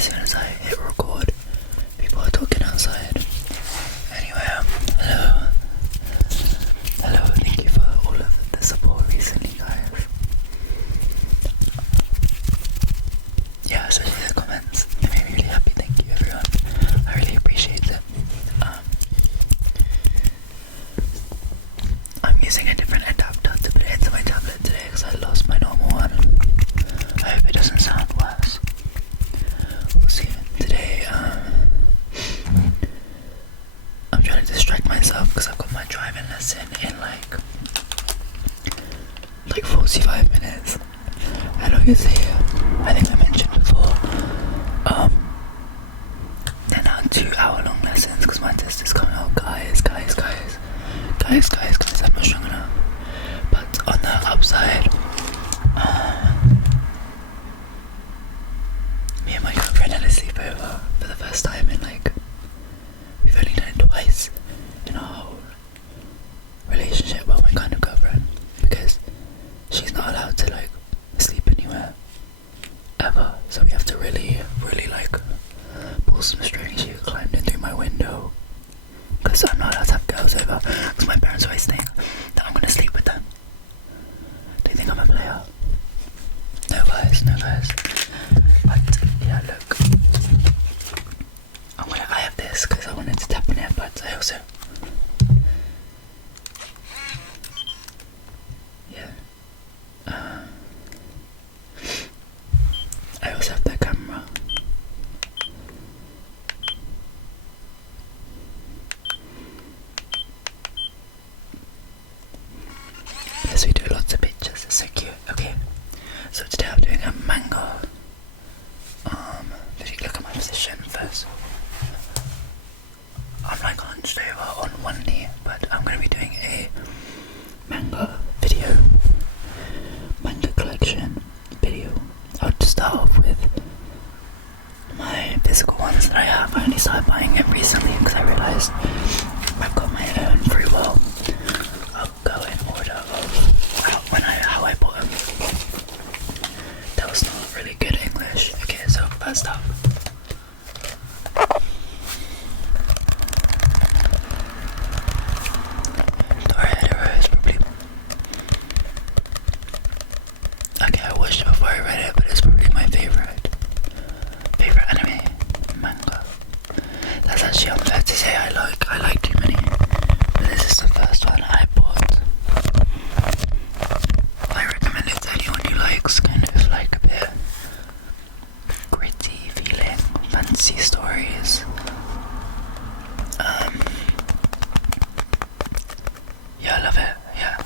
as soon as I hit record, people are talking outside. Anyway, hello. Hello, thank you for all of the support recently, guys. Yeah, especially the comments. They made me really happy. Thank you, everyone. I really appreciate it. I'm using a different adapter to put it into my tablet today because I lost my normal one. I hope it doesn't sound worse. We'll see. Today, I'm trying to distract myself because I've got my driving lesson in like 45 minutes. And obviously, I think I mentioned before, they're now 2-hour-long lessons because my test is coming out. Guys, I'm not strong enough. But on the upside, me and my girlfriend had a sleepover for the first time in we've only done it twice in our whole relationship. Well, my kind of girlfriend, because she's not allowed to sleep anywhere ever, so we have to really pull some strings. She climbed in through my window because I'm not allowed to have girls over because my parents always think that I'm gonna sleep with them. They think I'm a player. No guys. But yeah, look, I have this because I wanted to tap on it, but I also I also have the camera. Yes, we do lots of pictures. It's so cute. Okay, so today I'm doing a manga. If you look at my position first, I'm hunched over on one knee, but I'm going to be doing a manga video, manga collection video. I'll just start off with my physical ones that I have. I only started buying it recently because I realised I've got my own free will. I'll go in order of how I bought them. That was not really good English. Okay, so first up, I watched it before I read it, but it's probably my favorite anime manga. That's actually unfair to say. I like too many, but this is the first one I bought. I recommend it to anyone who likes kind of a bit gritty feeling, fantasy stories. Yeah, I love it. Yeah.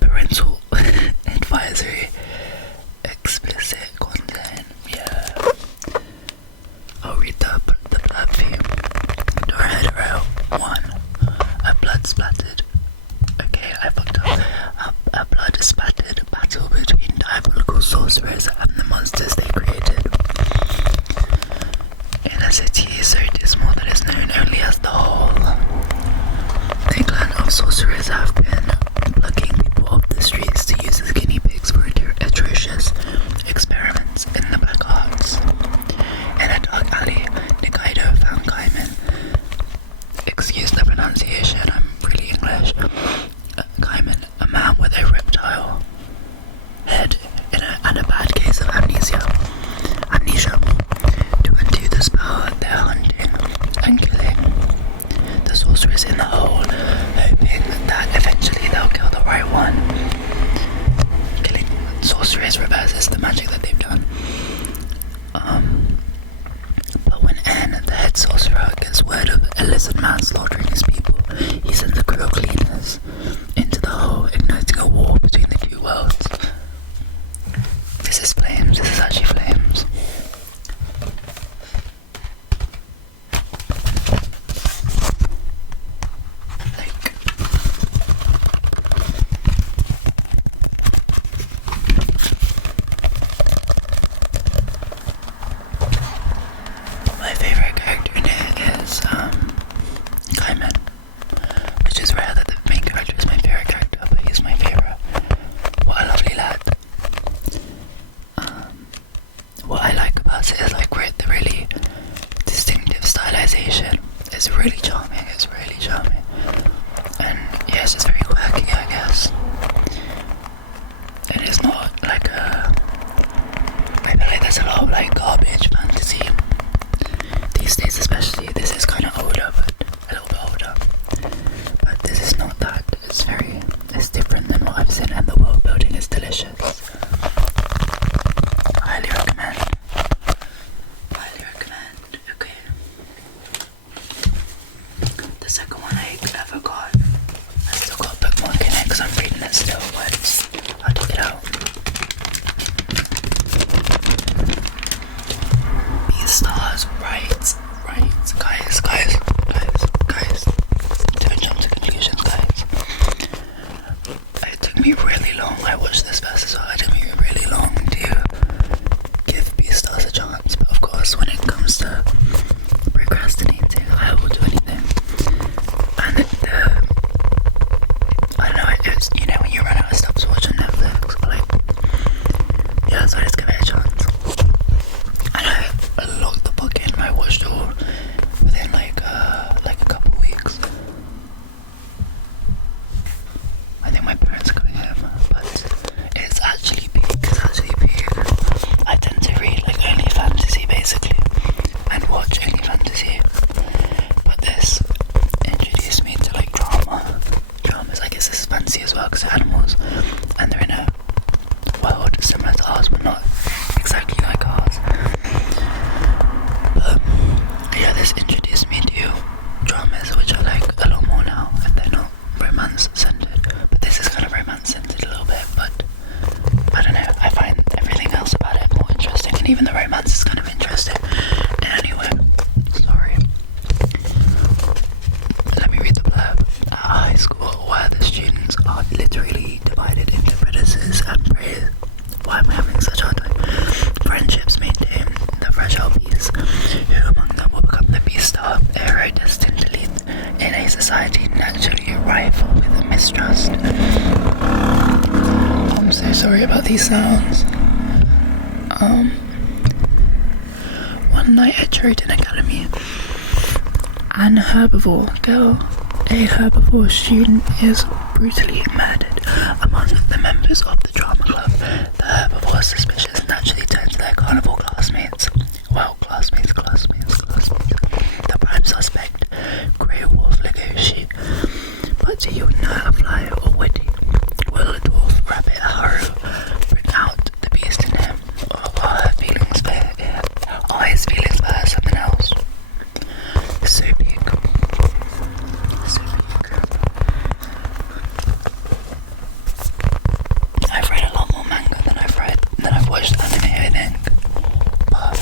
Parental advisory, explicit content. Yeah. I'll read the blurb for you. Dorahedero 1. A blood splattered. Okay, I fucked up. A blood splattered battle between diabolical sorcerers and the monsters they created. In a city so dismal that is known only as the Hole, a clan of sorcerers have been plucking people off the streets to use as guinea pigs for atrocious experiments in the black arts. In a dark alley, Nikaido found Kaiman. Excuse the pronunciation, I'm really English. Kaiman, a man with a reptile head and a bad case of amnesia. I've seen, and the world building is delicious. Highly recommend. Highly recommend. Okay. The second one I ever got, I still got a bookmark in it because I'm reading it still, but I'll take it out. Beastars, right, guys. Don't jump to conclusions, guys. It took me really long. I watched this first as well. It took me really long to give Beastars a chance, but of course, when it comes to procrastinating, I will do anything. And I don't know, it's, you know, when you run out of stuff to watch on Netflix, like, yeah, so let's give it a chance. And I locked the book in. I watched it all within like a couple weeks. I think my parents are coming home, but it's actually big. I tend to read like only fantasy basically, and watch only fantasy. But this introduced me to like dramas. I guess this is fantasy as well because they're animals, and they're in a world similar to ours, but not exactly like ours. But yeah, this introduced me to dramas which I like a lot more now, and they're not romance centered. But this is kind of romance centered a little bit, but I don't know, I find everything else about it more interesting, and even the romance is kind of interesting. Anyway, sorry. Let me read the blurb. At high school, where the students are literally divided into predators and prey. Why am I having such a hard time? Friendships maintain the fragile bees, who among them will become the Beastar, a hero destined to lead in a society naturally rife with mistrust. I'm so sorry about these sounds. One night at Trojan Academy, an herbivore girl, a herbivore student, is brutally murdered. Among the members of the drama club, the herbivore suspicious naturally turn to their carnival classmates. Well, classmates. The prime suspect, Grey Wolf Legoshi. But do you know how to fly or witty? Will a dwarf, rabbit, a haru bring out the beast in him? Or are his feelings for her something else? So big. I've read a lot more manga than I've watched anime, I think. But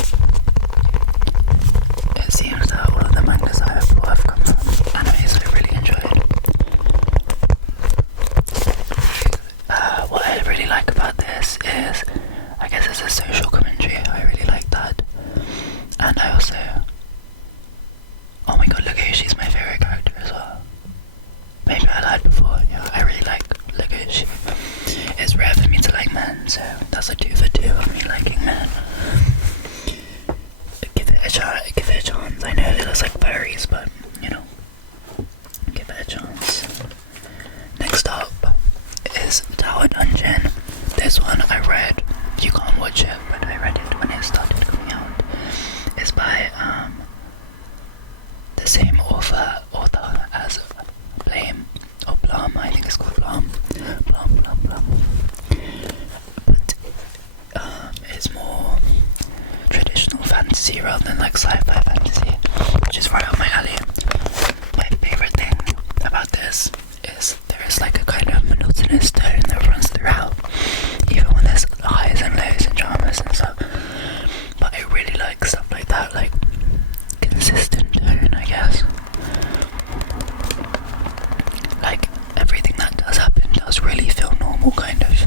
it seems that all of the mangas I have come from animes I really enjoyed. What I really like about this is, I guess it's a social commentary. I really like that. And I also, oh my god, Legoshi's my favourite character as well. Maybe I lied before. Yeah, I really like Legoshi. It's rare for me to like men, so that's a 2 for 2 of me liking men. Give it a chance. I know it looks like furries, but you know, give it a chance. Next up is Tower Dungeon. This one I read. You can't watch it, but I read it when it started coming out. It's by the same author as Blame or Blum. I think it's called Blum. But it's more traditional fantasy rather than like sci-fi fantasy, which is right up my alley. My favourite thing about this is there is like a kind of monotonous tone that runs throughout, even when there's highs and lows and dramas and stuff. But I really like stuff like that, like consistent tone, I guess. Like everything that does happen does really feel normal, kind of,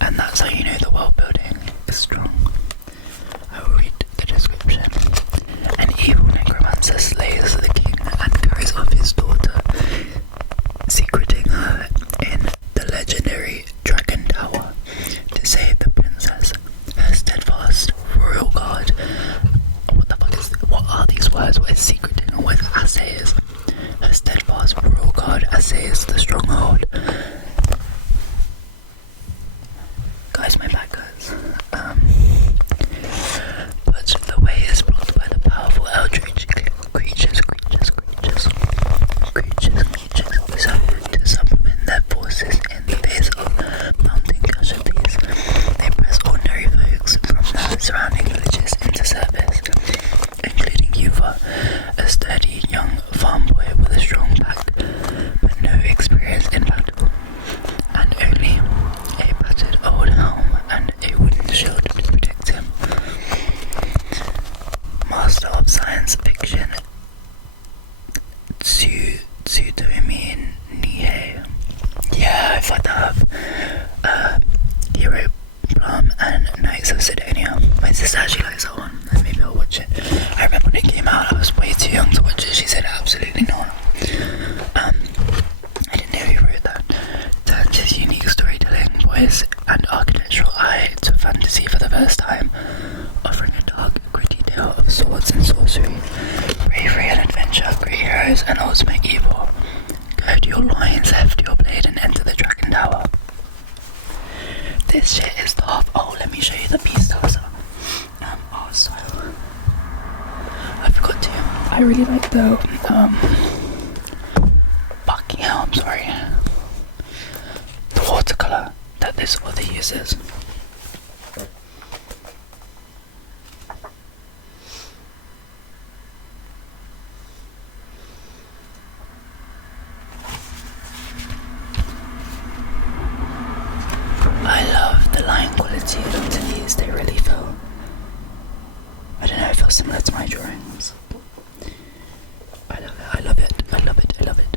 and that's how you know the world building is strong. I will read the description. An evil necromancer slays choice and architectural eye to fantasy for the first time, offering a dark, gritty tale of swords and sorcery, bravery and adventure, great heroes and ultimate evil. Gird your loins, heft your blade and enter the Dragon Tower. This shit is top. Oh, let me show you the pieces. So I forgot to. I really like the Buckingham, sorry, the watercolor that this author uses. I love the line quality of these. They really feel, I don't know, it feels similar to my drawings. I love it, I love it, I love it, I love it.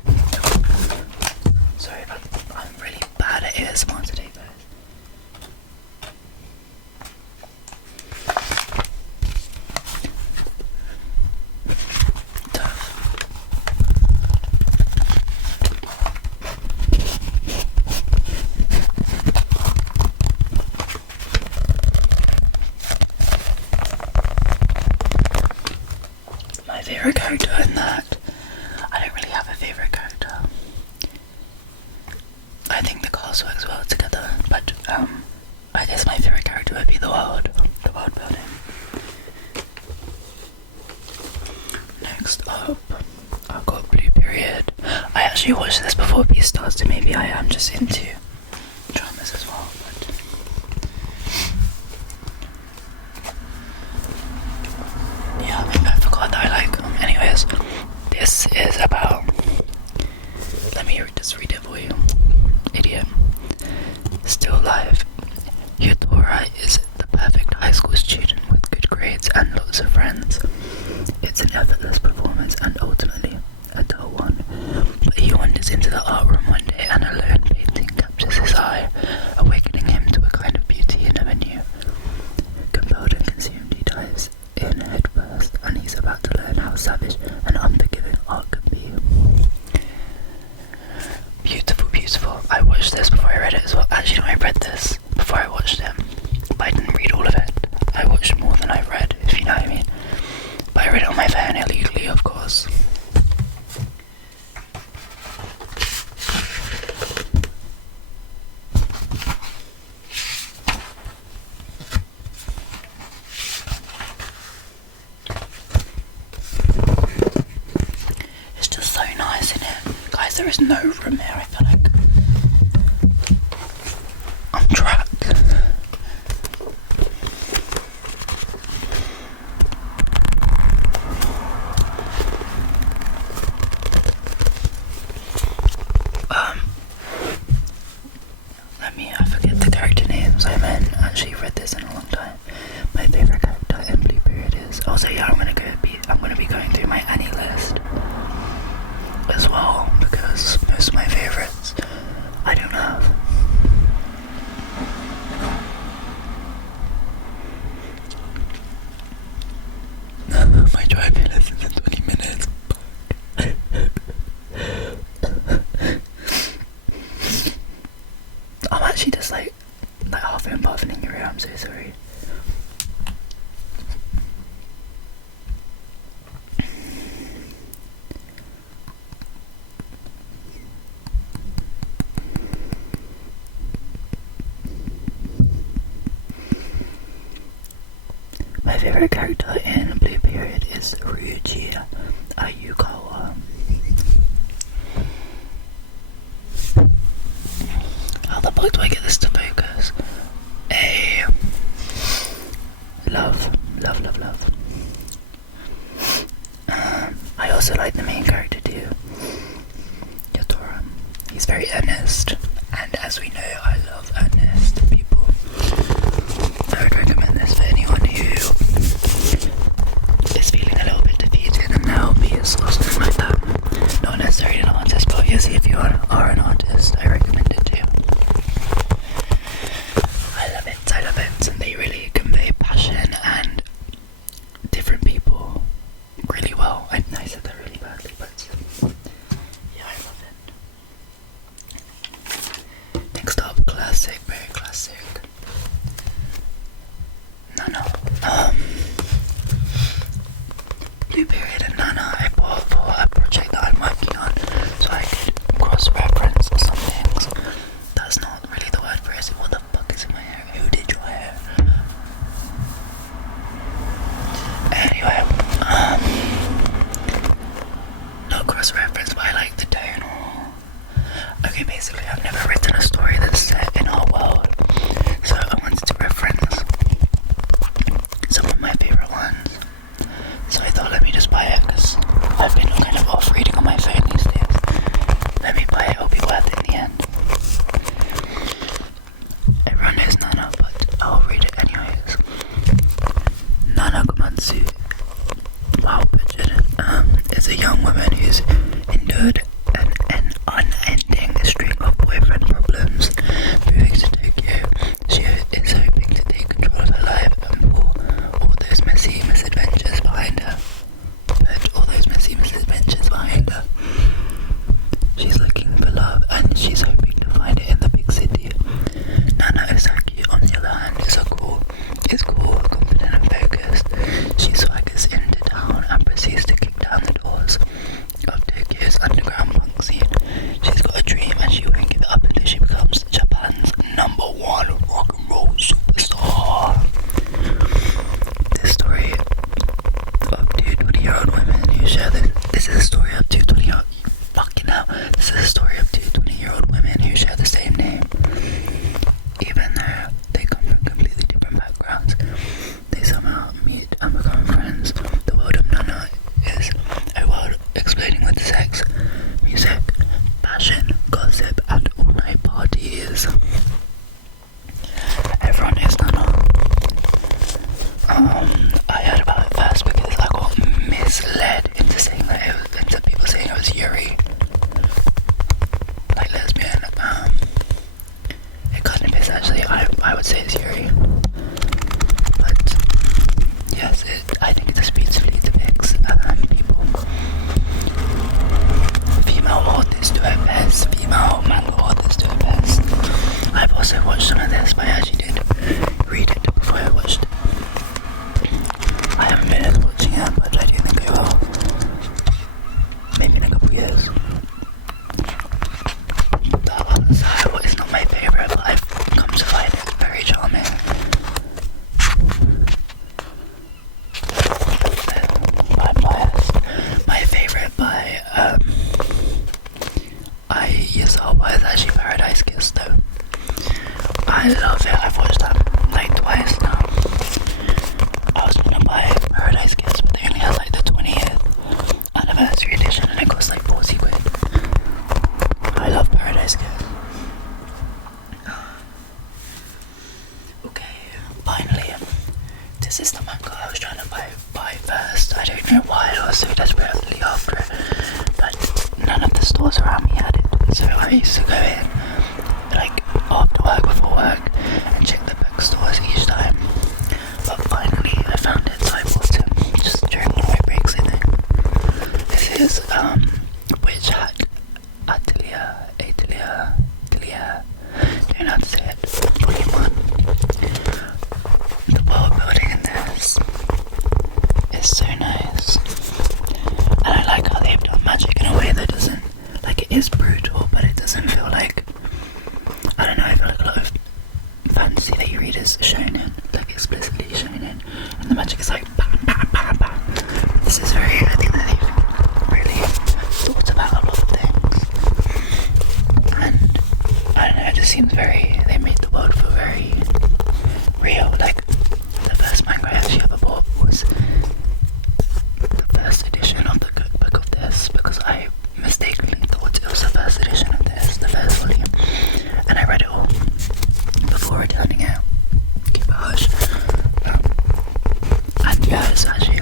Sorry, but I'm really bad at ASMR today, guys. My favourite character in that, I don't really have a favourite character. I think the cast works well together, but I guess my favourite character would be the world building. Next up, I've got Blue Period. I actually watched this before Beastars, so maybe I am just into dramas as well. But yeah, maybe I forgot that I like them. Anyways, this is about, let me just read it for you. Idiot. Still alive. Eudora is the perfect high school student with good grades and lots of friends. It's an effortless performance and ultimately a dull one. But he wanders into the art room one day and a lone painting captures his eye, awakening him to a kind of beauty he never knew. Compelled and consumed, he dives in headfirst, and he's about to learn how savage and unforgiving art can be. Beautiful, beautiful. I watched this before I read it as well. Actually, no, I read this before I watched it, but I didn't read all of it. I watched more than I read, if you know what I mean. But I read it on my phone illegally, of course. It's just so nice in it. Guys, there is no room here. I feel like I'm trapped. I forget the character names. I haven't actually read this in a long time. My favourite character in Blue Period is, also yeah, I'm gonna be going through my Annie list as well, because most of my favourites I don't have. My driving lessons in 20 minutes. I'm actually just like half in puffing in your ear, I'm so sorry. My favourite character in Blue Period is Ryuji Ayukawa. How the fuck do I get this to focus? Love. I also like the main character too, Yatora. He's very earnest, and as we know, I love earnest people. I would recommend this for anyone who is feeling a little bit defeated and now be or something like that. Not necessarily an artist, but obviously if you are an artist, I recommend it too. I love it. And they really convey passion and different people really well. I said that really badly, but yeah, I love it. Next up, Class cross-reference some things. That's not really the word for it. What the fuck is in my hair? Who did your hair? Anyway, not cross-reference, but I like the tone. Okay, basically, I've never written a story that's set in our world, so I wanted to reference some of my favourite ones. So I thought, let me just buy it, because I've been kind of off reading on my phone these days. Let me buy it, it'll be worth it in the end. Everyone knows Nana, but I'll read it anyways. Nana Komatsu, wow, butchered, is a young woman who's endured an unending string of boyfriend problems. Moving to Tokyo, she is hoping to take control of her life and pull all those messy misadventures behind her. She's looking for love and she's hoping to find it in the big city. Nana Osaki, on the other hand, is cool, confident and focused. She swaggers into town and proceeds to kick down the doors of Tokyo's underground punk scene. She's got a dream and she won't give it up until she becomes Japan's #1 rock and roll superstar. This story of two 20-year-old women who share this is a story of two 20-year-old This is a story of two 20-year-old women who share the same name. Even though they come from completely different backgrounds, they somehow meet and become friends. The world of Nana is a world exploding with sex, music, passion, gossip, and all-night parties. Everyone knows Nana. I heard about it first because I got misled into saying that into people saying it was youu, like lesbian. It kind of is actually. I would say it's youu, but yes, I think it just beautifully depicts people. Female authors do it best. Female manga authors do it best. I've also watched some of this, but I actually did read it before I watched it. I haven't been watching it, but I do think I will. Maybe in a couple years. So it's not my favourite, but I've come to find it very charming. I'm biased. My favourite by youu is actually Paradise Kiss though. I love it. I've watched that like twice now. I was gonna buy Paradise Kiss, but they only had like the 20th anniversary edition and it cost like 40 quid. I love Paradise Kiss. Okay, finally, this is the manga I was trying to buy first. I don't know why I was so desperately after it, but none of the stores around me had it, so I used to go in like after work, before work, and check the bookstores each time. But finally I found it, so I bought it just during one of my breaks, I think. This is Witch Hat Atelier, don't know how to say it, volume 1. The world building in this is so nice, and I like how they've done magic in a way that doesn't, like, it is brutal, but it doesn't feel like, I don't know, I feel like a lot of fantasy that you read is shonen, like explicitly shonen, and the magic is like bam, bam, bam, bam. This is very, I think that they've really thought about a lot of things, and I don't know, it just seems very, they made the world feel very real. Like, the first manga I actually ever bought was the first edition of the cookbook of this, because I mistakenly thought it was the first edition of this, the first volume, and I read it all before returning it. Keep it hush. And yeah, it's actually,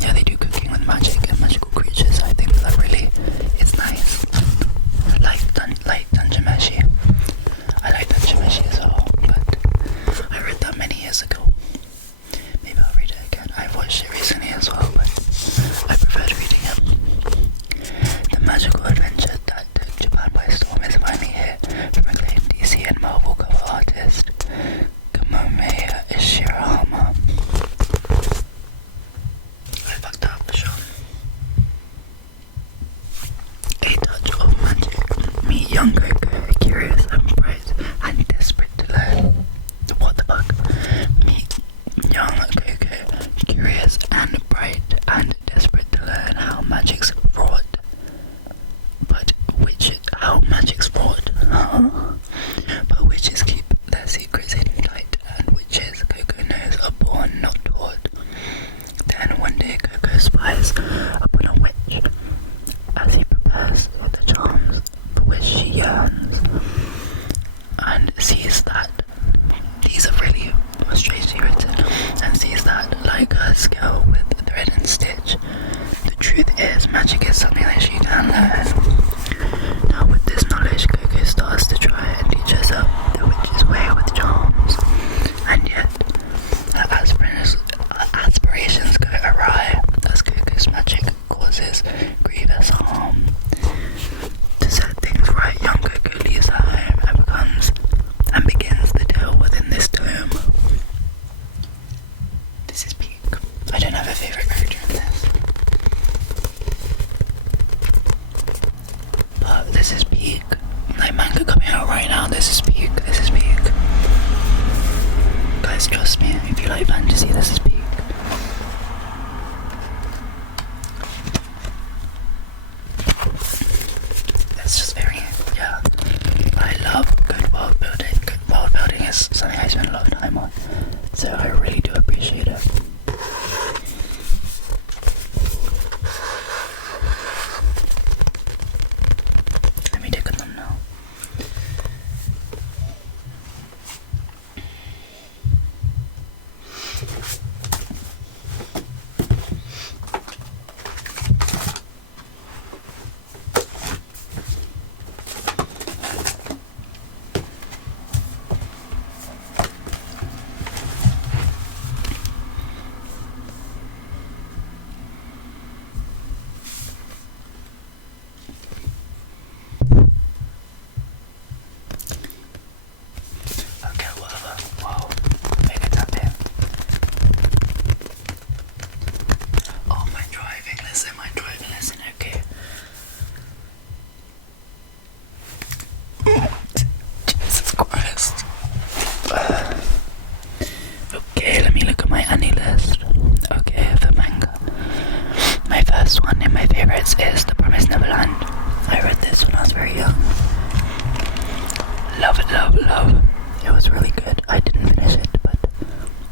yeah, they do cooking with magic and magical creatures. I think that really is nice. Like Dungeon Meshi. I like Dungeon Meshi as well, but I read that many years ago. Maybe I'll read it again. I've watched it recently as well, but I preferred reading it. The magical adventure that took Japan by storm is finally here, from acclaimed DC and Marvel cover artist Kamome Ishirahama. like a skill with thread and stitch. The truth is, magic is something that she can learn. Now with this knowledge, Coco starts to try and teach herself the witch's way with charms, and yet her aspirations go awry as Coco's magic causes grievous harm. To set things right, young Coco leaves her home and begins the tale within this tome. This is peak. I don't have a favourite character in this, but this is peak. Like manga coming out right now, this is peak. This is peak. Guys, trust me, if you like fantasy, this is peak. It's just very, yeah. I love good world building. Good world building is something I spend a lot of time on, so I really do appreciate it. Let me take a thumbnail. Is The Promised Neverland. I read this when I was very young. Love it, love, love. It was really good. I didn't finish it, but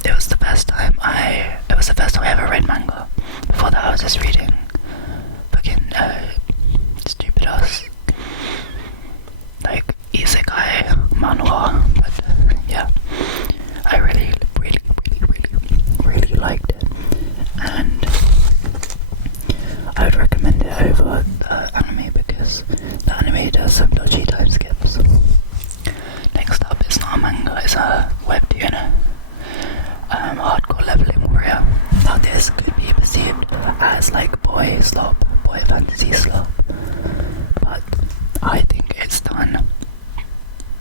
it was the first time I ever read manga. Before that I was just reading fucking stupid ass like isekai manhwa, but yeah, I really liked it, and I would recommend it over the anime because the anime does some dodgy time skips. Next up, it's not a manga, it's a webtoon. Hardcore Leveling Warrior. Now this could be perceived as like boy fantasy slop, but I think it's done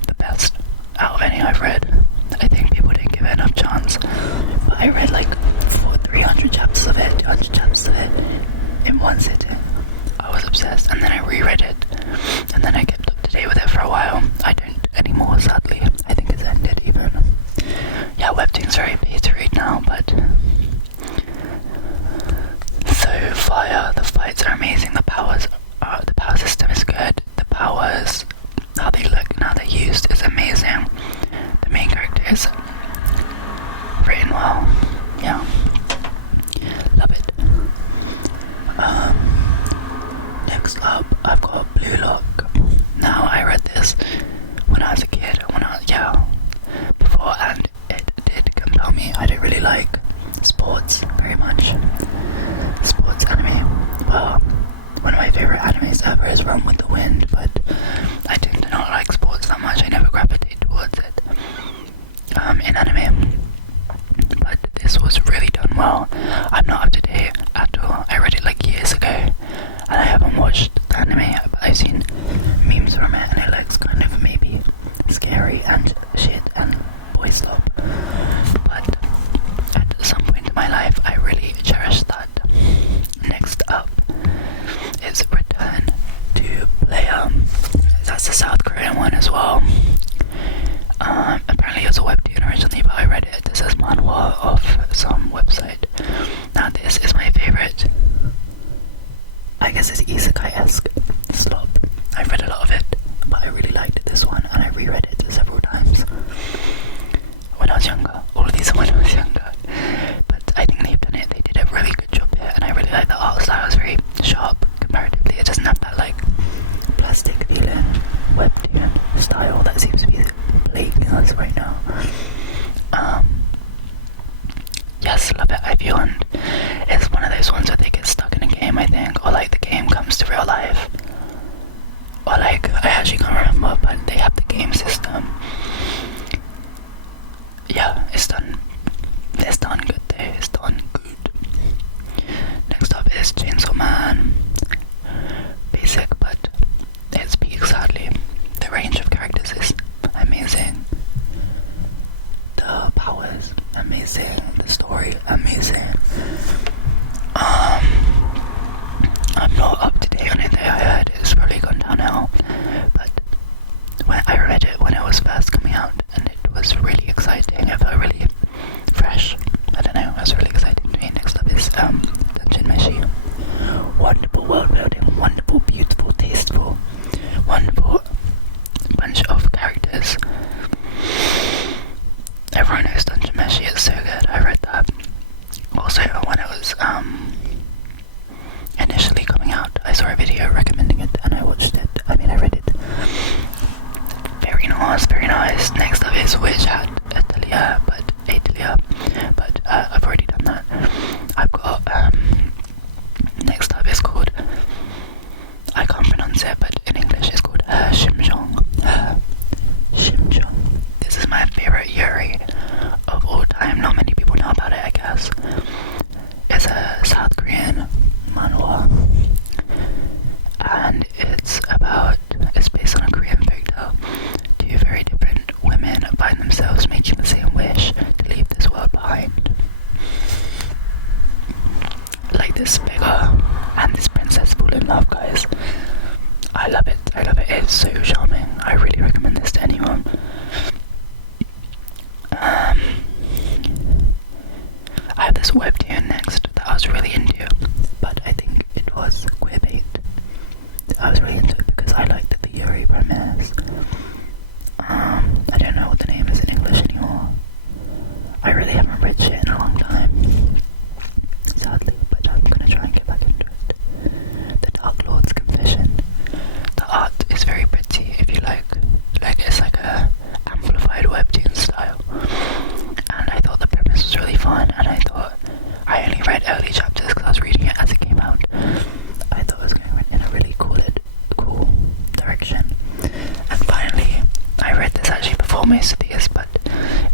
the best out of any I've read. I think people didn't give it enough chance, but I read like 300 chapters of it, 200 chapters of it in one sitting. I was obsessed, and then I reread it, and then I kept up to date with it for a while. I don't anymore, sadly. I think it's ended even. Yeah, webtoon's very pay to read now, but so fire. The fights are amazing. The power system is good. The powers, how they look and how they're used is amazing. The main character is written well. Yeah, love it. Next up, I've got Blue Lock. Now, I read this when I was a kid, before, and it did compel me. I don't really like sports very much. Sports anime. Well, one of my favourite animes ever is Run with the Wind, but I tend to not like sports that much. I never gravitate towards it in anime. But this was really done well. I'm not up to date at all. I read it like years ago, and I haven't watched the anime, but I've seen memes from it, and it looks kind of maybe scary and shit and boy slop. But at some point in my life, I really cherished that. Next up is Return to Player. That's the South Korean one as well. Apparently it was a webtoon originally, but I read it. This is manhwa off some website. Now this is my favourite. I guess it's isekai-esque slop. I've read a lot of it, but I really liked this one, and I reread it several times when I was younger. All of these are when I was younger, but I think they've done it. They did a really good job here, and I really like the art style. It's very sharp comparatively. It doesn't have that like plastic feeling webtoon style that seems to be plaguing us right now. Yes, love it. I feel on game, I think, or like the game comes to real life, or like I actually can't remember, but they have the game system. Yeah, it's done good there, it's done good. Next up is Chainsaw Man. Basic, but it's peak sadly. The range of characters is amazing. The powers, amazing. The story, amazing. I'm not up to date on it. I heard it's probably gone downhill, but when I read it when it was first coming out, and it was really exciting. It felt really fresh. I don't know. It was really exciting to me. Next up is Dungeon Meshi. Wonderful world building. Wonderful, beautiful, tasteful, wonderful bunch of characters. Everyone knows Dungeon Meshi. It's so good. I read that. Also, when it was initially coming out, I saw a video recommending it and I watched it. I read it. Very nice, very nice. Next up is Witch Hat Atelier, but I've already done that. I've got next up is called, I can't pronounce it, but in English it's called Shimjong. Shimjong. This is my favorite yuri of all time. Not many people know about it, I guess. It's a South Korean manhwa, and it's based on a Korean folktale. Two very different women find themselves making the same wish to leave this world behind. Like this figure and this princess fall in love, guys. I love it. It's so charming. I really recommend this to anyone. I have this webtoon next that I was really into, but I think it was queerbait. I was really into it because I liked the yuri premise. I don't know what the name is in English anymore. I really haven't read shit in a long time, sadly, but I'm gonna try and get back into it. The Dark Lord's Confession. The art is very pretty. If you like it's like a amplified webtoon style, and I thought the premise was really fun, and I only read early chapters because I was reading it as it came out. I thought it was going in a really cool direction, and finally I read this actually before most of these, but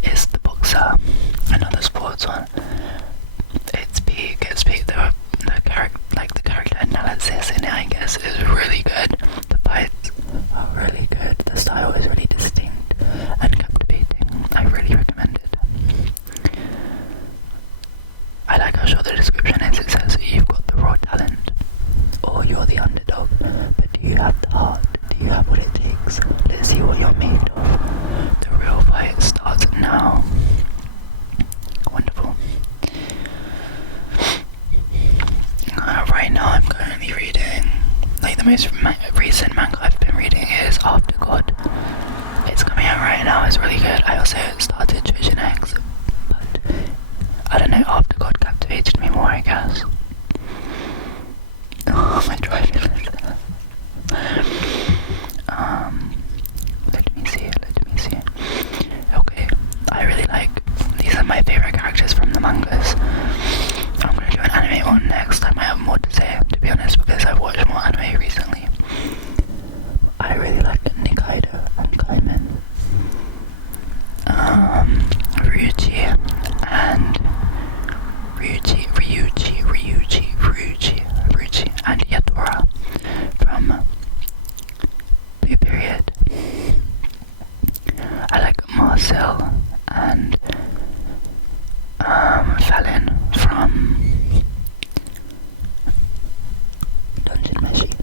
it's The Boxer, another sports one. It's peak. The character analysis in it, I guess, is really good. The fights are really good. The style is really distinct and captivating. I really recommend it. I like how short the description is. It says, you've got the raw talent, or you're the underdog, but do you have the heart? Do you have what it takes? Let's see what you're made of. The real fight starts now. Wonderful. Right now I'm currently reading, like the most recent manga I've been reading is After God. It's coming out right now, it's really good. I also started Trojan Eggs, but I don't know, After God captivated me more, I guess. Oh, my driving license. Let me see. Okay, I really like, these are my favorite characters from the mangas. I'm going to do an anime one next. I might have more to say, to be honest, because I've watched more anime recently. I really like Nikaido and Kaiman, Ryuji and Yatora from Blue Period. I like Marcel and Fallon from Dungeon Meshi,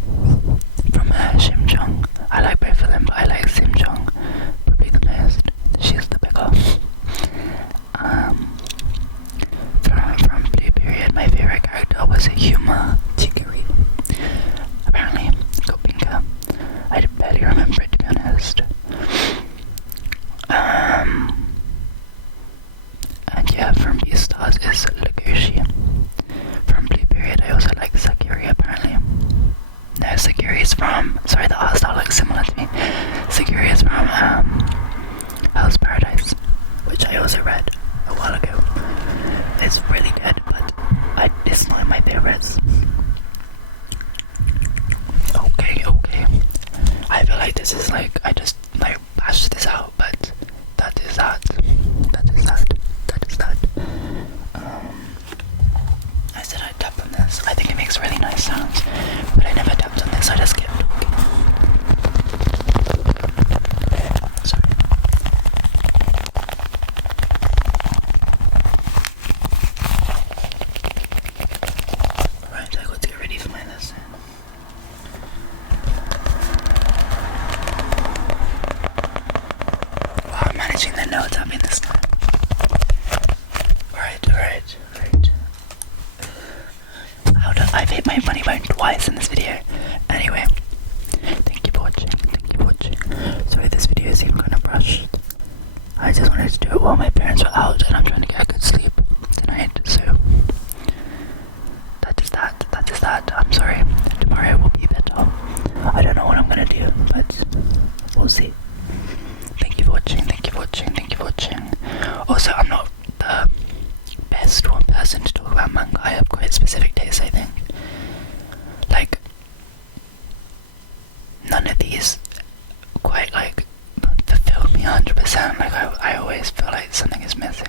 from Shimjong. I like both of them, but I like Shimjong probably the most. She's the bigger. From Blue Period, my favorite character was Yuma Chigiri. Apparently, got Pinka. I barely remember it, to be honest. And yeah, from Beastars is Legoshi. From Blue Period, I also like Sakiri, apparently. No, Sakiri is from, sorry, the art style looks similar to me. Sakiri is from Hell's Paradise, which I also read a while ago. It's really good, but it's not in my favorites. this is like, I just like bashed this out, but that is that. That is that. That is that. I said I'd tap on this. I think it makes really nice sounds, but I never tapped on this, I just kept talking. Sorry. Right, I got to get ready for my lesson. Wow, I'm managing the no tapping this time. Alright. I've hit my money bone twice in this video. Anyway, thank you for watching. Sorry, this video seemed kind of rushed. I just wanted to do it while my parents were out and I'm trying to get a good sleep tonight, so that is that. I'm sorry, tomorrow will be better. I don't know what I'm gonna do, but we'll see. Thank you for watching. Also, I'm not the best one person to talk about manga. I have quite specific tastes, I think. Like, none of these quite like fulfill me 100%. Like, I always feel like something is missing.